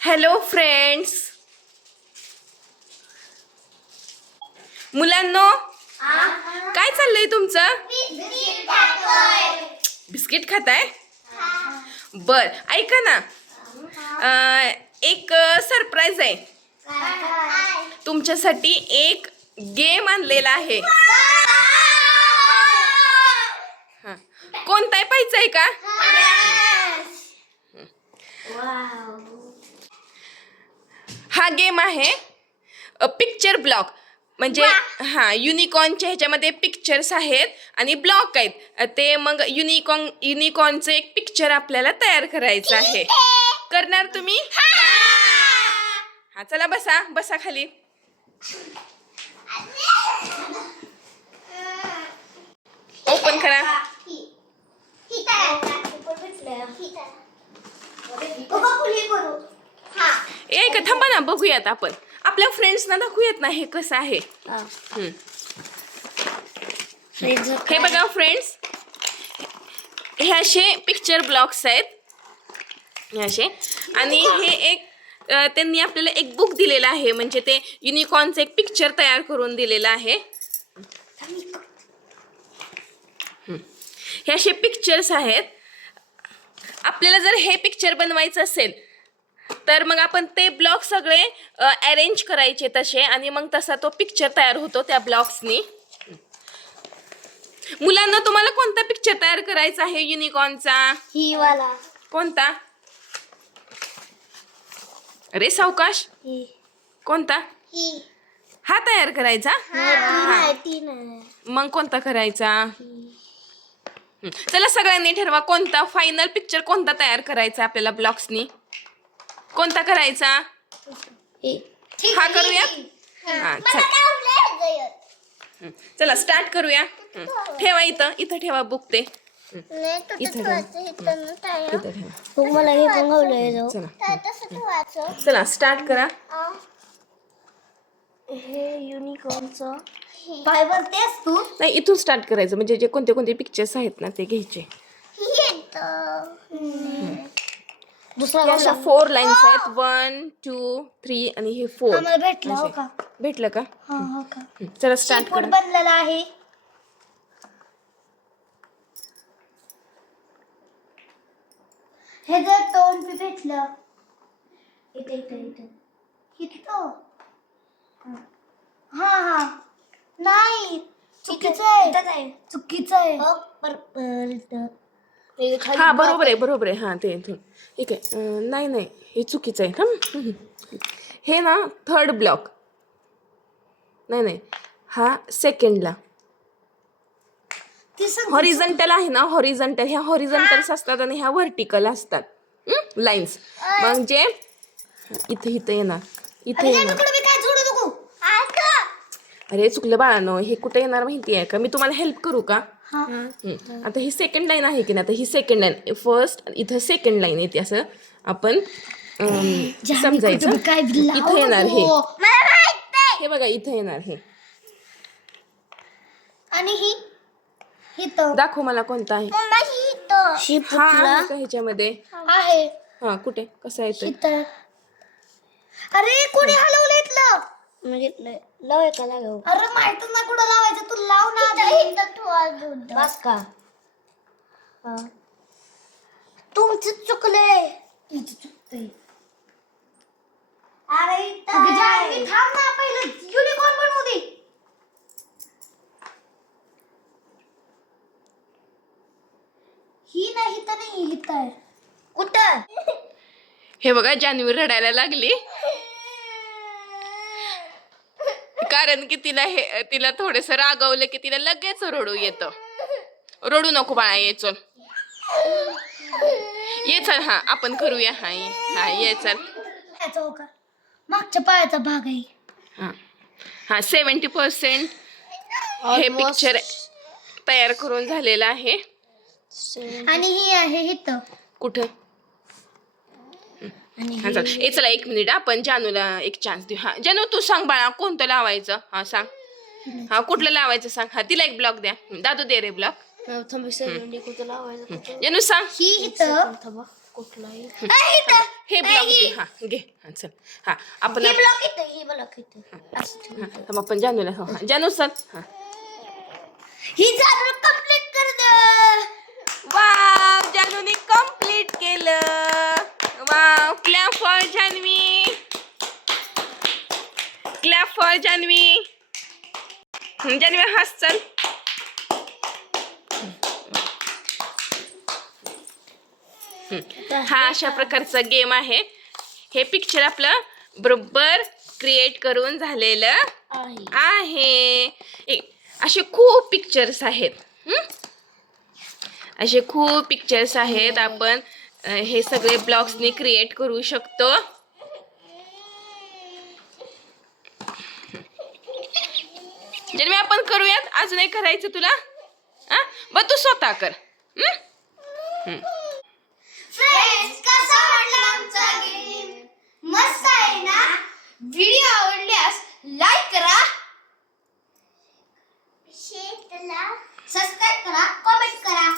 Hello friends, मुलांनो काय चाललंय तुमचं? बिस्किट खाताय? बर, ऐका ना, एक सरप्राईज आहे. तुमच्यासाठी एक गेम आणलेला आहे. कोणताही पाहिजे का? हा गेम आहे पिक्चर ब्लॉक. म्हणजे युनिकॉर्नच्या ह्याच्यामध्ये पिक्चर्स आहेत आणि ब्लॉक आहेत. ते मग युनिकॉर्नचं एक पिक्चर आपल्याला तयार करायचं आहे. करणार तुम्ही? हा, चला बसा बसा खाली. ओपन करा. का थांबा ना, बघूयात आपण. आपल्या फ्रेंड्सना दाखवूयात ना हे कसं आहे. हे बघा फ्रेंड्स, हे असे पिक्चर ब्लॉक्स आहेत हे असे. आणि हे एक त्यांनी आपल्याला एक बुक दिलेलं आहे. म्हणजे ते युनिकॉर्नचं एक पिक्चर तयार करून दिलेलं आहे. हे असे पिक्चर्स आहेत. आपल्याला जर हे पिक्चर बनवायचं असेल तर मग आपण ते ब्लॉक सगळे अरेंज करायचे तसे, आणि मग तसा तो पिक्चर तयार होतो त्या ब्लॉक्सनी. मुलांना तुम्हाला कोणता पिक्चर तयार करायचा आहे युनिकॉर्नचा? ही वाला. कोणता? अरे सावकाश. कोणता? ही. हा तयार करायचा? नाही. मग कोणता करायचा? चला सगळ्यांनी ठरवा कोणता फायनल पिक्चर कोणता तयार करायचा आपल्याला ब्लॉक्सनी. कोणता करायचा? हा करूया. हा चला स्टार्ट करूया. ठेवा इथं ठेवा बुक. ते इथं ठेवा. चला स्टार्ट करा. हे युनिकॉर्नचं फायबर तेच तू नाही, इथून स्टार्ट करायचं. म्हणजे जे कोणते कोणते पिक्चर्स आहेत ना ते घ्यायचे. दुसरा अशा 4 लाईन्स आहेत. 1 2 3 आणि हे 4. भेटलं हो का? भेटलं का? हो का? चला स्टार्ट करा. बनलेला आहे. हे जर तोंड बी भेटलं. इथं हा नाही, चुकीचं आहे. चुकीचं आहे. हा बरोबर आहे. हा ते इथून ठीक आहे. नाही हे चुकीचं आहे. हे ना थर्ड ब्लॉक. नाही हा सेकंडला. हॉरिझॉन्टल आहे ना. हॉरिझॉन्टल ह्या हॉरिझॉन्टल्स असतात आणि ह्या व्हर्टिकल असतात लाईन्स. म्हणजे इथं येणार. अरे चुकलं बाळानो. हे कुठे येणार माहिती आहे का? मी तुम्हाला हेल्प करू का? आता ही सेकंड लाईन आहे की नाही. आता ही सेकंड लाईन फर्स्ट, इथं सेकंड लाईन येते असं आपण समजायचं. इथं येणार हे बघा, इथं येणार हे. आणि ही दाखव मला कोणता आहे. ह्याच्यामध्ये आहे. हा कुठे कसा येतोय? अरे कोणी हलवलं इथलं? लाव एका लाव. अरे माहितच नाही कुठं लावायचं. तू लाव ना. बस का? तुमची चुकले. अरे थांब ना, पहिलं युनिकॉर्न बनवू दे. ही नाही तर नाही लिहित आहे. कुठं? हे बघा, जान्हवी रडायला लागली. कारण की तिला थोडस रागवलं की तिला लगेच रडू येतं. रडू नको बाळा. ये चल हा आपण करूया. ये चल. मागच्या पायाचा भाग आहे. हा 70% हे पिक्चर तयार करून झालेलं आहे. आणि ही आहे इथं. कुठे? चला 1 मिनिट, आपण जानूला एक चान्स देऊ. हा जानू, तू सांग बाळा कोणतं लावायचं. हा सांग. हा कुठलं लावायचं सांग. हा तिला एक ब्लॉक द्या. दादू दे रे ब्लॉक. जानू सांग. ही इथं. हे ब्लॉक घे. हा घे. हा चल. हा आपण ही ब्लॉक इथं असं ठेवू. मग आपण जानूला हो हा जानू सर. हा ही झाडू कंप्लीट कर दे. वाव जानूने कंप्लीट केलं. Wow clap for Janhvi. Clap for Janhvi. Janhvi हस चल. हा अशा प्रकारचा गेम आहे. हे पिक्चर आपलं बरोबर क्रिएट करून झालेलं आहे. असे खूप पिक्चर्स आहेत. असे खूप पिक्चर्स आहेत. आपण हे सगळे ब्लॉग्सनी क्रिएट करू शकतो. जर आपण करूयात. अजून एक करायचं तुला. बघ तू स्वतः कर. फ्रेंड्स कसा वाटला आमचा गेम? मस्त आहे ना? व्हिडिओ आवडल्यास लाईक करा, शेअर करा, सबस्क्राइब करा, कमेंट करा.